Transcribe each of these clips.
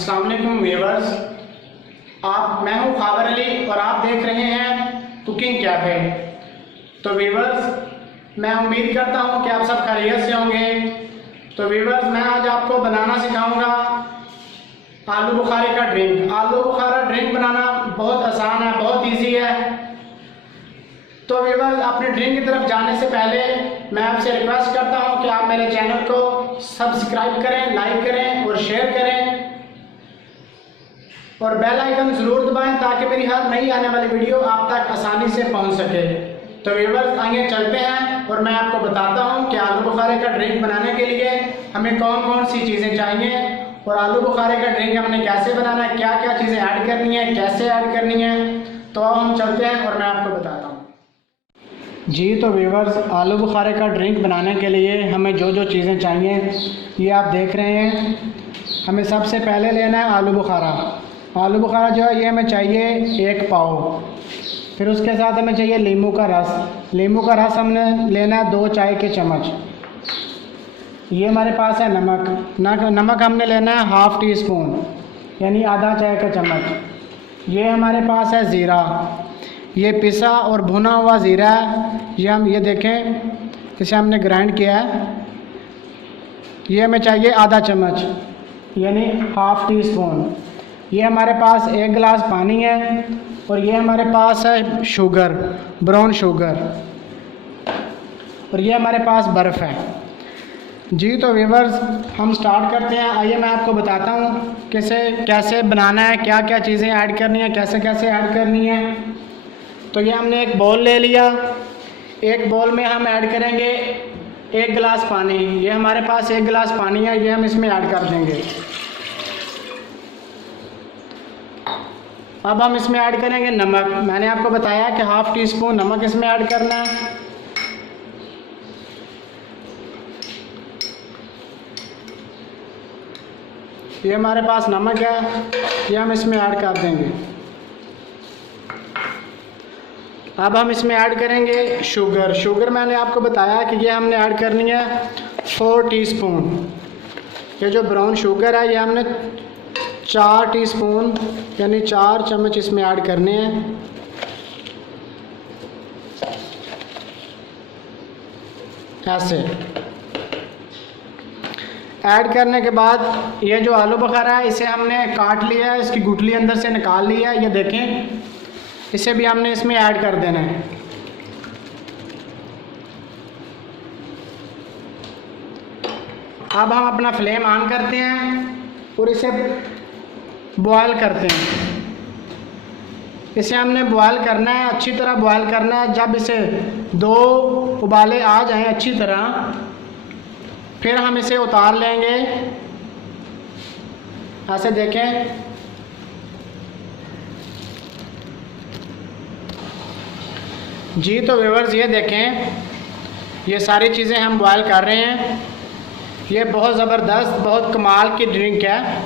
अस्सलाम वालेकुम व्यूअर्स, मैं हूं खाबर अली और आप देख रहे हैं कुकिंग कैफे। तो व्यूअर्स, मैं उम्मीद करता हूं कि आप सब खैरियत से होंगे। तो व्यूअर्स, मैं आज आपको बनाना सिखाऊंगा आलू बुखारे का ड्रिंक। आलू बुखारा ड्रिंक बनाना बहुत आसान है, बहुत इजी है। तो व्यूअर्स, अपने ड्रिंक की तरफ जाने से पहले मैं आपसे रिक्वेस्ट करता हूं कि आप मेरे चैनल को सब्सक्राइब करें, लाइक करें और शेयर करें और बेल आइकन ज़रूर दबाएं ताकि मेरी हर नई आने वाली वीडियो आप तक आसानी से पहुंच सके। तो व्यूअर्स, आइए चलते हैं और मैं आपको बताता हूं कि आलू बुखारे का ड्रिंक बनाने के लिए हमें कौन कौन सी चीज़ें चाहिए और आलू बुखारे का ड्रिंक हमने कैसे बनाना है, क्या क्या चीज़ें ऐड करनी है, कैसे ऐड करनी है। तो हम चलते हैं और मैं आपको बताता हूँ। जी तो व्यूअर्स, आलू बुखारे का ड्रिंक बनाने के लिए हमें जो जो चीज़ें चाहिए ये आप देख रहे हैं। हमें सबसे पहले लेना है आलू बुखारा। आलू बुखारा जो है ये हमें चाहिए 1 पाव। फिर उसके साथ हमें चाहिए नींबू का रस। नींबू का रस हमने लेना है 2 चाय के चम्मच। ये हमारे पास है नमक हमने लेना है ½ टी स्पून यानी आधा चाय का चम्मच। ये हमारे पास है ज़ीरा, ये पिसा और भुना हुआ ज़ीरा है। ये देखें, इसे हमने ग्राइंड किया है। ये हमें चाहिए आधा चम्मच यानी ½ टी स्पून। ये हमारे पास 1 गिलास पानी है और ये हमारे पास है शुगर, ब्राउन शुगर, और ये हमारे पास बर्फ़ है। जी तो व्यूअर्स, हम स्टार्ट करते हैं। आइए मैं आपको बताता हूँ कैसे बनाना है, क्या क्या चीज़ें ऐड करनी है, कैसे कैसे ऐड करनी है। तो ये हमने एक बाउल ले लिया। एक बाउल में हम ऐड करेंगे 1 गिलास पानी। ये हमारे पास 1 गिलास पानी है, ये हम इसमें ऐड कर देंगे। अब हम इसमें ऐड करेंगे नमक। मैंने आपको बताया कि ½ टी स्पून नमक इसमें ऐड करना है। ये हमारे पास नमक है, ये हम इसमें ऐड कर देंगे। अब हम इसमें ऐड करेंगे शुगर। शुगर मैंने आपको बताया कि ये हमने ऐड करनी है 4 टीस्पून। ये जो ब्राउन शुगर है ये हमने 4 टीस्पून यानी 4 चम्मच इसमें ऐड करने हैं। ऐसे ऐड करने के बाद ये जो आलू बुखारा है इसे हमने काट लिया है, इसकी गुठली अंदर से निकाल लिया है। ये देखें, इसे भी हमने इसमें ऐड कर देना है। अब हम अपना फ्लेम ऑन करते हैं और इसे बॉयल करते हैं। इसे हमने बॉयल करना है, अच्छी तरह बॉयल करना है। जब इसे 2 उबाले आ जाएं अच्छी तरह, फिर हम इसे उतार लेंगे। ऐसे देखें, जी तो व्यूअर्स, ये देखें, ये सारी चीज़ें हम बॉयल कर रहे हैं। ये बहुत ज़बरदस्त, बहुत कमाल की ड्रिंक है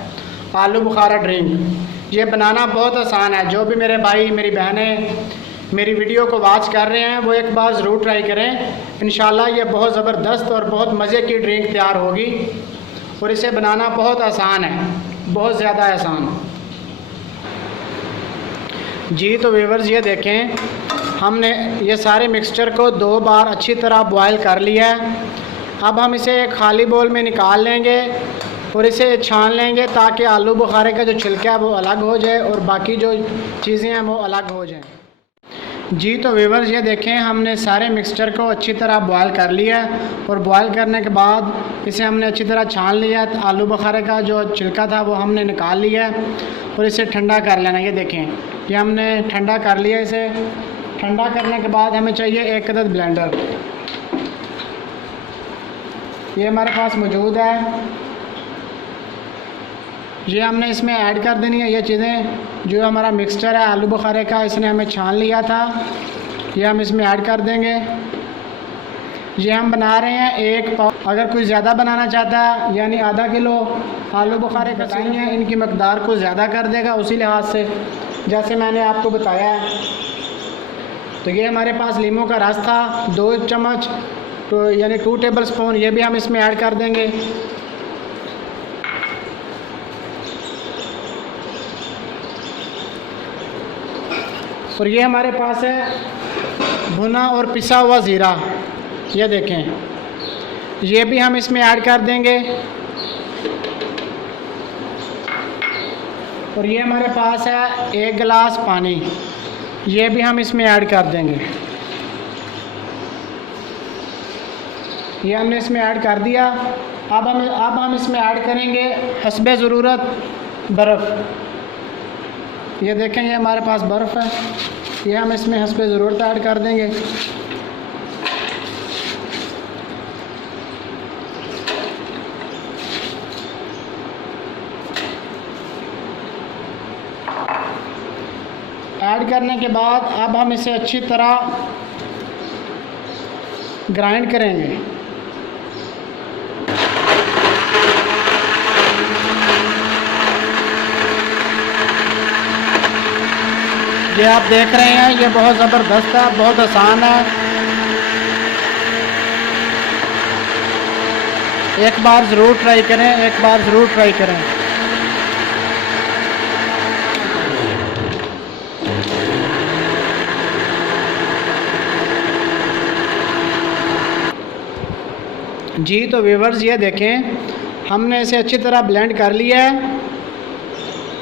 आलू बुखारा ड्रिंक। ये बनाना बहुत आसान है। जो भी मेरे भाई मेरी बहनें मेरी वीडियो को वॉच कर रहे हैं वो एक बार ज़रूर ट्राई करें। इंशाल्लाह ये बहुत ज़बरदस्त और बहुत मज़े की ड्रिंक तैयार होगी और इसे बनाना बहुत आसान है, बहुत ज़्यादा आसान। जी तो व्यूअर्स, ये देखें, हमने ये सारे मिक्सचर को 2 बार अच्छी तरह बॉयल कर लिया है। अब हम इसे एक खाली बाउल में निकाल लेंगे और इसे छान लेंगे ताकि आलू बुखारे का जो छिलका है वो अलग हो जाए और बाकी जो चीज़ें हैं वो अलग हो जाएं। जी तो व्यूअर्स, ये देखें, हमने सारे मिक्सचर को अच्छी तरह बॉयल कर लिया और बॉयल करने के बाद इसे हमने अच्छी तरह छान लिया। तो आलू बुखारे का जो छिलका था वो हमने निकाल लिया और इसे ठंडा कर लेना। ये देखें, ये हमने ठंडा कर लिया। इसे ठंडा करने के बाद हमें चाहिए 1 अदद ब्लेंडर। ये हमारे पास मौजूद है। ये हमने इसमें ऐड कर देनी है। ये चीज़ें जो हमारा मिक्सचर है आलू बुखारे का, इसने हमें छान लिया था, ये हम इसमें ऐड कर देंगे। ये हम बना रहे हैं 1 पाव। अगर कोई ज़्यादा बनाना चाहता है यानी आधा किलो आलू बुखारे का चाहिए, इनकी मकदार को ज़्यादा कर देगा उसी लिहाज से जैसे मैंने आपको बताया है। तो ये हमारे पास नींबू का रस था 2 चम्मच, तो यानी 2 टेबल स्पून, ये भी हम इसमें ऐड कर देंगे। और ये हमारे पास है भुना और पिसा हुआ ज़ीरा, ये देखें, ये भी हम इसमें ऐड कर देंगे। और ये हमारे पास है 1 गिलास पानी, ये भी हम इसमें ऐड कर देंगे। ये हमने इसमें ऐड कर दिया। अब हम इसमें ऐड करेंगे हस्बे ज़रूरत बर्फ़। ये देखें, ये हमारे पास बर्फ़ है, ये हम इसमें हस्बे ज़रूरत ऐड कर देंगे। ऐड करने के बाद अब हम इसे अच्छी तरह ग्राइंड करेंगे। ये आप देख रहे हैं, ये बहुत ज़बरदस्त है, बहुत आसान है। एक बार ज़रूर ट्राई करें, एक बार ज़रूर ट्राई करें। जी तो व्यूअर्स, ये देखें, हमने इसे अच्छी तरह ब्लेंड कर लिया है।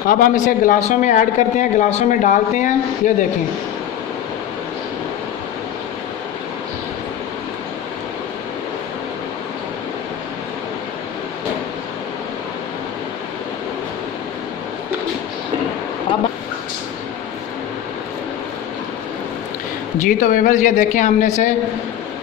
अब हम इसे गिलासों में ऐड करते हैं, गिलासों में डालते हैं। ये देखें, अब जी तो व्यूअर्स, ये देखें, हमने इसे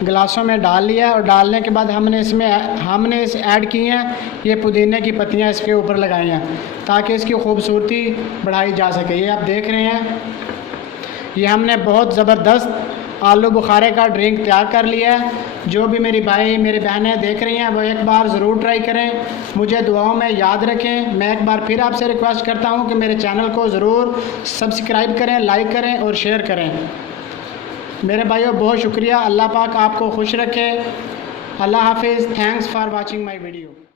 गिलासों में डाल लिया। और डालने के बाद हमने इस ऐड की हैं ये पुदीने की पत्तियां इसके ऊपर लगाई हैं ताकि इसकी खूबसूरती बढ़ाई जा सके। ये आप देख रहे हैं, ये हमने बहुत ज़बरदस्त आलू बुखारे का ड्रिंक तैयार कर लिया है। जो भी मेरी भाई मेरी बहनें देख रही हैं वो एक बार ज़रूर ट्राई करें, मुझे दुआओं में याद रखें। मैं एक बार फिर आपसे रिक्वेस्ट करता हूँ कि मेरे चैनल को ज़रूर सब्सक्राइब करें, लाइक करें और शेयर करें। मेरे भाइयों, बहुत शुक्रिया। अल्लाह पाक आपको खुश रखे। अल्लाह हाफिज़। Thanks for watching my video.